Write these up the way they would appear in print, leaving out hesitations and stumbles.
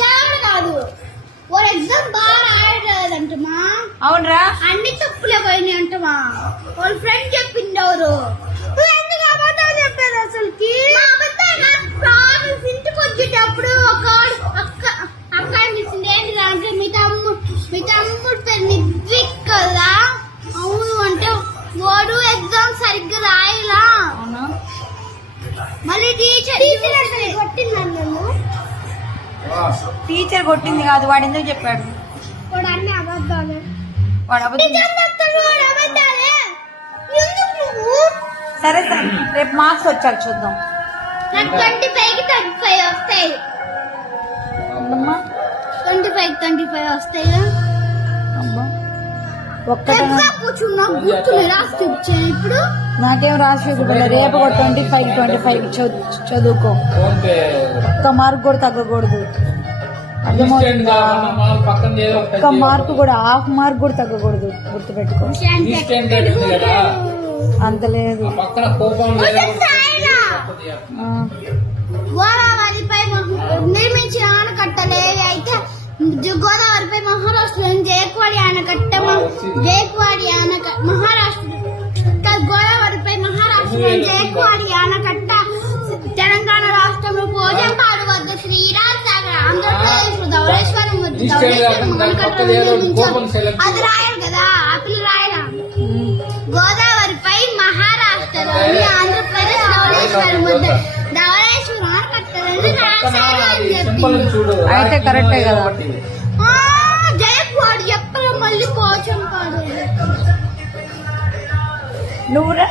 చాలా కాదు ఒక ఎగ్జామ్ బాగా రాయలేదంటమా. అవునరా, అన్ని తప్పులే పోయినాయి అంటమా. వాళ్ళ ఫ్రెండ్ చెప్పింది ఎవరు ఎందుకు అబద్ధాలు చెప్పారు అసలుకి. ఇంటికి వచ్చేటప్పుడు ఒక అక్క అనిపిస్తుంది ఏంటిదంటే మీ తమ్ముడు పేరు నిద్విక్ కదా. అవును అంటే వాడు ఎగ్జామ్ సరిగ్గా రాయలా. మళ్ళీ టీచర్ కొట్టింది నన్ను. టీచర్ కొట్టింది కాదు, వాడు ఎందుకు చెప్పాడు? వాడు అన్ని అబద్ధాలే. వాడు సరే సరే, రేపు మార్క్స్ వచ్చాక చూద్దాం. నాకు 25కి 35 వస్తాయి. 25 వస్తాయి. ఇప్పుడు నాకేం రాసి రేపు కూడా 25 చదువుకో. ఒక్క మార్క్ కూడా తగ్గకూడదు, అర్థమవుతుందా? ఒక్క మార్క్ కూడా, హాఫ్ మార్క్ కూడా తగ్గకూడదు, గుర్తుపెట్టుకో. అంత లేదు. గోదావరిపై నిర్మించిన ఆనకట్టలేవి అయితే గోదావరిపై మహారాష్ట్రలోని జైక్వాడి ఆనకట్ట. మహారాష్ట్ర గోదావరిపై మహారాష్ట్రలోని జైక్వాడి ఆనకట్ట, తెలంగాణ రాష్ట్రంలో పోజంపాడు వద్ద శ్రీరామ్ సాగర్, ఆంధ్రప్రదేశ్ ధవళేశ్వరం వద్ద అది రాయాలి కదా, అప్పుడు రాయాల. గోదావరిపై మహారాష్ట్రలోని ఆంధ్రప్రదేశ్ ధవళేశ్వరం వద్ద ధవళేశ్వరం ఆనకట్టలని రాశారు. అయితే కరెక్టే కదా. జైక్వాడు ఎప్పుడు మళ్ళీ పోచంపాడు. నువ్వురా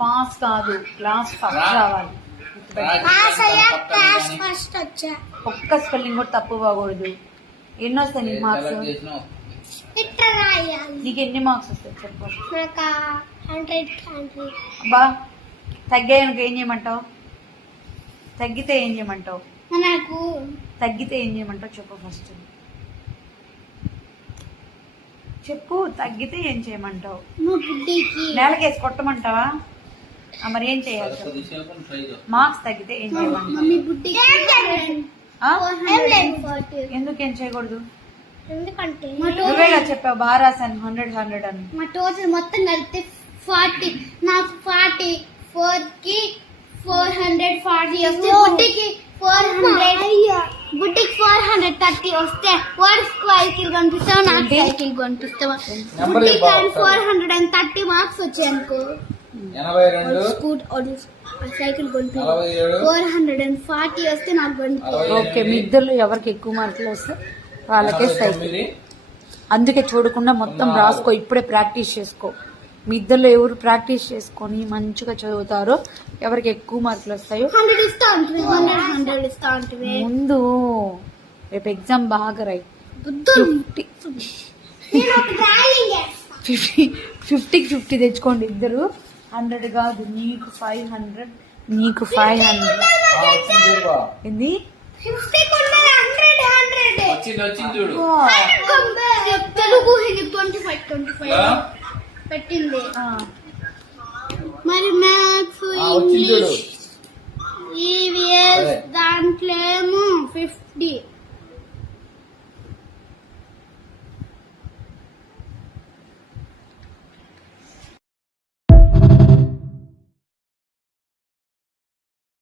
పాస్ కాదు, క్లాస్ ఫస్ట్ రావాలి. ఒక్క స్పెల్లింగ్ కూడా తప్పు పోకూడదు. ఎన్ని వస్తాయి నీకు మార్క్స్? నీకు ఎన్ని మార్క్స్ వస్తాయి చెప్పు. బా తగ్గాయనుకో ఏం చేయమంటావు? తగ్గితే ఏం చేయమంటావు? తగ్గితే ఏం చేయమంటావు చెప్పు ఫస్ట్ చెప్పు. తగ్గితే ఏం చేయమంటావు? నేలకేసి కొట్టమంటావా? మరి ఏం చేయాలి? మార్క్స్ తగ్గితే ఏం చేయమంటావు? ఎందుకు ఏం చేయకూడదు? నువ్వేగా చెప్పావు బాగా రాశాను 100 అని. మా టోటల్ మొత్తం కలిపితే 40. నాకు 44కి 440 వస్తే బుడ్డికి 430 వస్తే వాడు సైకిల్ కనిపిస్తావు, నాకు సైకిల్ కనిపిస్తావా? బుడ్డికి 430 మార్క్స్ వచ్చాయి అనుకో, సైకిల్ కొనిపి 440 వస్తే నాకు కొనిపి. ఓకే, మీ ఇద్దరు ఎవరికి ఎక్కువ మార్కులు వస్తే వాళ్ళకే సైకిల్. అందుకే చూడకుండా మొత్తం రాసుకో, ఇప్పుడే ప్రాక్టీస్ చేసుకో. మీ ఇద్దరు ఎవరు ప్రాక్టీస్ చేసుకొని మంచిగా చదువుతారో, ఎవరికి ఎక్కువ మార్కులు వస్తాయో ముందు రేపు ఎగ్జామ్ బాగా రాయి. 50 తెచ్చుకోండి ఇద్దరు. 100 కాదు, నీకు 500, నీకు 500. ఏంది? తెలుగు 25 పెట్టింది. మరి మ్యాథ్స్, ఇంగ్లీష్, ఈవీఎస్ దాంట్లో ఏమో 50.